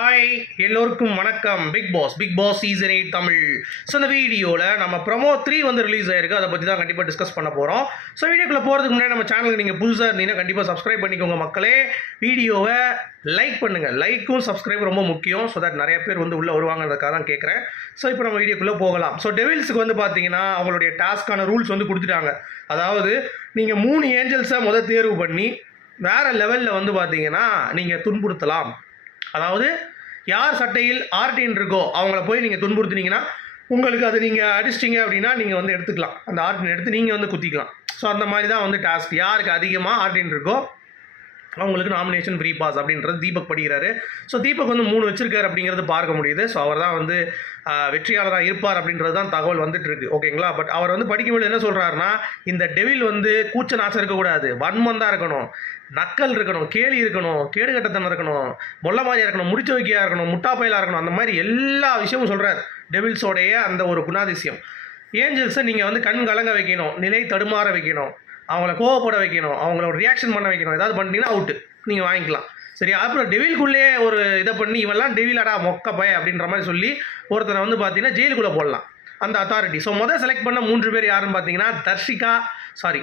Hi எல்லோருக்கும் வணக்கம். Bigg Boss Bigg Boss season eight Tamil. So இந்த வீடியோவில் நம்ம ப்ரமோ த்ரீ வந்து ரிலீஸ் ஆயிருக்கு. அதை பற்றி தான் கண்டிப்பாக டிஸ்கஸ் பண்ண போகிறோம் ஸோ வீடியோக்குள்ளே போகிறதுக்கு முன்னாடி நம்ம சேனலுக்கு நீங்கள் புதுசாக இருந்தீங்கன்னா கண்டிப்பாக சப்ஸ்கிரைப் பண்ணிக்கோங்க மக்களே. வீடியோவை லைக் பண்ணுங்கள் லைக்கும் சப்ஸ்கிரைப் ரொம்ப முக்கியம். ஸோ தட் நிறைய பேர் வந்து உள்ளே வருவாங்கிறதுக்காக தான் கேட்குறேன் ஸோ இப்போ நம்ம வீடியோக்குள்ளே போகலாம். ஸோ டெவில்ஸுக்கு வந்து பார்த்தீங்கன்னா அவங்களுடைய டாஸ்க்கான ரூல்ஸ் வந்து கொடுத்துட்டாங்க. அதாவது நீங்கள் மூணு ஏஞ்சல்ஸை முதல் தேர்வு பண்ணி வேறு லெவலில் வந்து பார்த்தீங்கன்னா நீங்கள் துன்புறுத்தலாம். அதாவது யார் சட்டையில் ஆர்டின் இருக்கோ அவங்கள போய் நீங்கள் துன்புறுத்துனீங்கன்னா உங்களுக்கு அது நீங்கள் அடிச்சிட்டிங்க அப்படின்னா நீங்கள் வந்து எடுத்துக்கலாம். அந்த ஆர்டின் எடுத்து நீங்கள் வந்து குத்திக்கலாம். ஸோ அந்த மாதிரி தான் வந்து டாஸ்க் யாருக்கு அதிகமாக ஆர்டின் இருக்கோ அவங்களுக்கு நாமினேஷன் ஃப்ரீ பாஸ் அப்படின்றது தீபக் படிக்கிறாரு. ஸோ தீபக் வந்து மூணு வச்சிருக்காரு அப்படிங்கிறது பார்க்க முடியுது. ஸோ அவர் தான் வந்து வெற்றியாளராக இருப்பார் அப்படின்றது தான் தகவல் வந்துட்டு இருக்கு ஓகேங்களா பட் அவர் வந்து படிக்கும்போது என்ன சொல்கிறாருன்னா இந்த டெவில் வந்து கூச்ச நாசம் இருக்கக்கூடாது. வன்மம் தான் இருக்கணும். நக்கல் இருக்கணும். கேலி இருக்கணும். கேடுகட்டத்தனம் இருக்கணும். மொல்ல மாதிரியா இருக்கணும். முடிச்ச வைக்கியா இருக்கணும். முட்டாப்பையிலாக இருக்கணும். அந்த மாதிரி எல்லா விஷயமும் சொல்கிறார் டெவில்ஸோடைய அந்த ஒரு குணாதிசயம். ஏஞ்சல்ஸை நீங்கள் வந்து கண் கலங்க வைக்கணும். நிலை தடுமாற வைக்கணும். அவங்கள கோவப்பட வைக்கணும் அவங்கள ஒரு ரியாக்ஷன் பண்ண வைக்கணும். ஏதாவது பண்ணிட்டீங்கன்னா அவுட்டு நீங்கள் வாங்கிக்கலாம். சரி அப்புறம் டெவில்குள்ளேயே ஒரு இதை பண்ணி இவெல்லாம் டெவிலடா மொக்க பய அப்படின்ற மாதிரி சொல்லி ஒருத்தரை வந்து பார்த்தீங்கன்னா ஜெயிலுக்குள்ளே போடலாம். அந்த அத்தாரிட்டி ஸோ முதல் செலக்ட் பண்ண மூன்று பேர் யாருன்னு பார்த்தீங்கன்னா தர்ஷிகா சாரி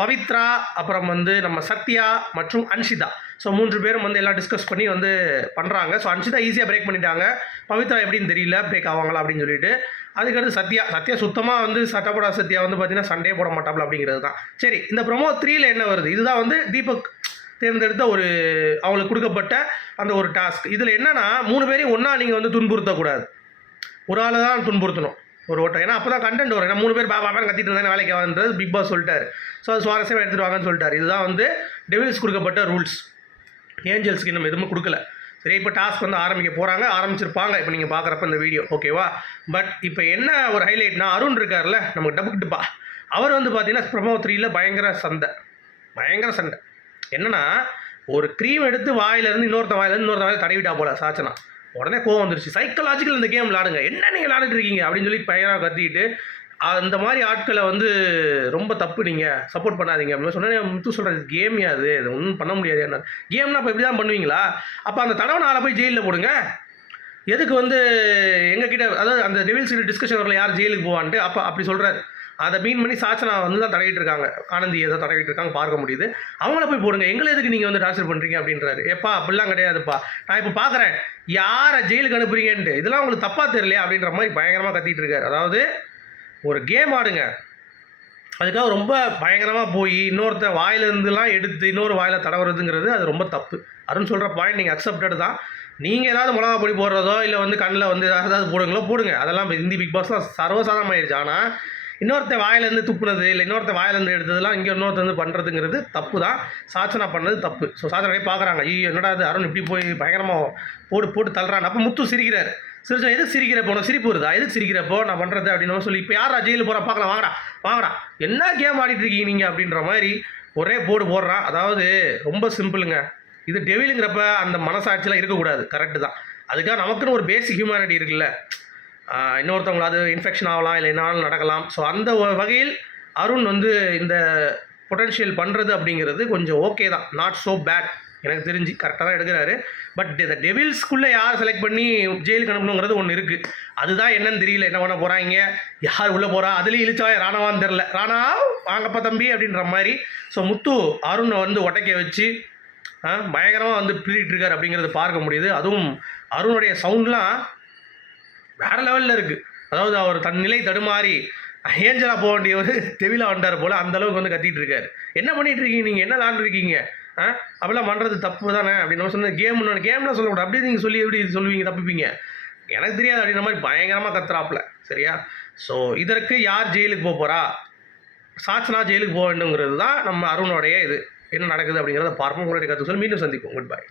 பவித்ரா அப்புறம் வந்து நம்ம சத்யா மற்றும் அன்ஷிதா. ஸோ மூன்று பேரும் வந்து எல்லாம் டிஸ்கஸ் பண்ணி வந்து பண்ணுறாங்க ஸோ அன்ஷிதா ஈஸியாக பிரேக் பண்ணிட்டாங்க. பவித்ரா எப்படின்னு தெரியல. பிரேக் ஆவாங்களா அப்படின்னு சொல்லிட்டு. அதுக்கடுத்து சத்யா. சத்யா சுத்தமாக வந்து சட்டப்படா சத்யா வந்து பார்த்தீங்கன்னா சண்டே போட மாட்டாப்ல அப்படிங்கிறது தான். சரி இந்த ப்ரொமோ த்ரீல என்ன வருது? இதுதான் வந்து தீபக் தேர்ந்தெடுத்த ஒரு அவங்களுக்கு கொடுக்கப்பட்ட அந்த ஒரு டாஸ்க் இதில் என்னென்னா மூணு பேரையும் ஒன்றா நீங்கள் வந்து துன்புறுத்தக்கூடாது. ஒரு ஆளை தான் துன்புறுத்தணும். ஒரு ஓட்டம். ஏன்னா அப்போ தான் கண்டென்ட் வரும். ஏன்னா மூணு பேர் பாபா கத்திட்டு இருந்தாங்க வேலைக்கு வந்தது பிக் பாஸ் சொல்லிட்டார். ஸோ அது சுவாரஸ்யமாக எடுத்துட்டு வாங்கன்னு சொல்லிட்டார். இதுதான் வந்து டெவில்ஸ் கொடுக்கப்பட்ட ரூல்ஸ் ஏஞ்சல்ஸ்க்கு இன்னும் எதுவுமே கொடுக்கல. சரி இப்போ டாஸ்க் வந்து ஆரம்பிக்க போகிறாங்க ஆரம்பிச்சிருப்பாங்க. இப்போ நீங்கள் பார்க்குறப்ப இந்த வீடியோ ஓகேவா பட் இப்போ என்ன ஒரு ஹைலைட்னா அருண் இருக்கார்ல நமக்கு டபுக் டிப்பா அவர் வந்து பார்த்தீங்கன்னா ப்ரமோ த்ரீயில் பயங்கர சண்டை. பயங்கர சண்டை. என்னன்னா ஒரு க்ரீம் எடுத்து வாயிலேருந்து இன்னொருத்த வாயிலேருந்து இன்னொருத்த வாயில் தடவிட்டா போல சாச்சனா. உடனே கோவம் வந்துருச்சு. சைக்கலாஜிக்கல் இந்த கேம் விளாடுங்க என்ன நீங்கள் விளாண்டுட்டு இருக்கீங்க? அப்படின்னு சொல்லி பையனாக கத்திக்கிட்டு அந்த மாதிரி ஆட்களை வந்து ரொம்ப தப்பு நீங்கள் சப்போர்ட் பண்ணாதீங்க. அப்படின்னு சொன்னே முத்து சொல்கிறது கேமியா அது இது? ஒன்றும் பண்ண முடியாது. என்ன கேம்னா இப்போ இப்படி தான் பண்ணுவீங்களா? அப்போ அந்த தடவை நாளை போய் ஜெயிலில் போடுங்க. எதுக்கு வந்து எங்ககிட்ட அதாவது அந்த டெவில்ஸ் டிஸ்கஷன் வரல யார் ஜெயிலுக்கு போவான்ட்டு அப்போ அப்படி சொல்கிறாரு அதை மீன் பண்ணி சாச்சனா வந்து தான் தடவிட்டு இருக்காங்க. ஆனந்தி ஏதோ தடவிட்டு இருக்காங்க பார்க்க முடியுது. அவங்கள போய் போடுங்க. எங்களை எதுக்கு நீங்கள் வந்து டார்ச்சர் பண்ணுறீங்க அப்படின்றாரு. எப்பா அப்படிலாம் கிடையாதுப்பா. நான் இப்போ பார்க்குறேன் யாரை ஜெயிலுக்கு அனுப்புறீங்கன்ட்டு. இதெல்லாம் உங்களுக்கு தப்பாக தெரியலையா அப்படின்ற மாதிரி பயங்கரமாக கத்திட்டு இருக்காரு. அதாவது ஒரு கேம் ஆடுங்க. அதுக்காக ரொம்ப பயங்கரமாக போய் இன்னொருத்த வாயிலிருந்துலாம் எடுத்து இன்னொரு வாயில் தடவுறதுங்கிறது அது ரொம்ப தப்பு. அருண் சொல்கிற பாயிண்ட் நீங்கள் அக்செப்டட் தான். நீங்கள் ஏதாவது மிளகா பொடி போடுறதோ இல்லை வந்து கண்ணில் வந்து ஏதாவது போடுங்களோ போடுங்க. அதெல்லாம் இப்ப ஹிந்தி பிக் பாஸ்லாம் சர்வசாதாரணமாயிருச்சு. ஆனால் இன்னொருத்த வாயிலேருந்து துப்புனது இல்லை இன்னொருத்த வாயிலேருந்து எடுத்ததுலாம் இங்கே இன்னொருத்த வந்து பண்ணுறதுங்கிறது தப்பு தான் சாச்சனா பண்ணது தப்பு. ஸோ சாச்சனாவே பார்க்குறாங்க ஐயோ என்னடா அது அருண் இப்படி போய் பயங்கரமாக போட்டு போட்டு தள்ளுறான். அப்போ முத்து சிரிக்கிறார். சிரிச்சா எதுக்கு சிரிக்கிறப்போ? உனக்கு சிரிப்பு வருதா? எதுக்கு சிரிக்கிறப்போ? நான் பண்ணுறது அப்படின்னு சொல்லி இப்போ யாரா ஜெயிலில் போகிறா பார்க்கலாம் வாங்கடா வாங்கடா. என்ன கேம் ஆடிட்டு இருக்கீங்க நீங்கள் அப்படின்ற மாதிரி ஒரே போடு போடுறான். அதாவது ரொம்ப சிம்பிளுங்க. இது டெவிலுங்கிறப்ப அந்த மனசாட்சிலாம் இருக்கக்கூடாது. கரெக்டு தான். அதுக்காக நமக்குன்னு ஒரு பேசிக் ஹியூமனிட்டி இருக்குல்ல. இன்னொருத்தவங்களாவது இன்ஃபெக்ஷன் ஆகலாம் இல்லை என்னாலும் நடக்கலாம். ஸோ அந்த வகையில் அருண் வந்து இந்த பொட்டன்ஷியல் பண்ணுறது அப்படிங்கிறது கொஞ்சம் ஓகே தான். நாட் ஸோ பேட் எனக்கு தெரிஞ்சு கரெக்டாக தான் எடுக்கிறாரு. பட் இந்த டெவில்ஸ்குள்ளே யார் செலக்ட் பண்ணி ஜெயிலுக்கு அனுப்பணுங்கிறது ஒன்று இருக்குது அதுதான் என்னன்னு தெரியல. என்ன பண்ண போகிறாங்க யார் உள்ளே போகிறா அதுலேயும் இழிச்சா ராணவான்னு தெரில ராணா வாங்கப்பா தம்பி அப்படின்ற மாதிரி. ஸோ முத்து அருணை வந்து ஒட்டைக்க வச்சு பயங்கரமாக வந்து பிரிட்டு இருக்கார் அப்படிங்கிறது பார்க்க முடியுது. அதுவும் அருணுடைய சவுண்ட்லாம் வேற லெவலில் இருக்குது அதாவது அவர் தன் நிலை தடுமாறி ஏஞ்சலா போக வேண்டியவர் தெவிலா வந்தார் போல் அந்த அளவுக்கு வந்து கத்திட்டு இருக்காரு. என்ன பண்ணிட்டு இருக்கீங்க? நீங்கள் என்ன விளாண்டுருக்கீங்க ஆ? அப்படிலாம் பண்ணுறது தப்பு தானே? அப்படின்னு நம்ம சொன்ன கேம் கேம்லாம் சொல்லக்கூடாது. அப்படியே நீங்கள் சொல்லி எப்படி சொல்லுவீங்க? தப்பிப்பீங்க. எனக்கு தெரியாது அப்படின்ற மாதிரி பயங்கரமாக கத்துறாப்புல. சரியா? ஸோ இதற்கு யார் ஜெயிலுக்கு போக போகிறா சாட்சனா ஜெயிலுக்கு போக வேண்டுங்கிறது தான் நம்ம அருணோடைய இது. என்ன நடக்குது அப்படிங்கிறத பார்ப்போம். உங்களுடைய கற்று சொல்லி மீண்டும் சந்திப்போம். Good bye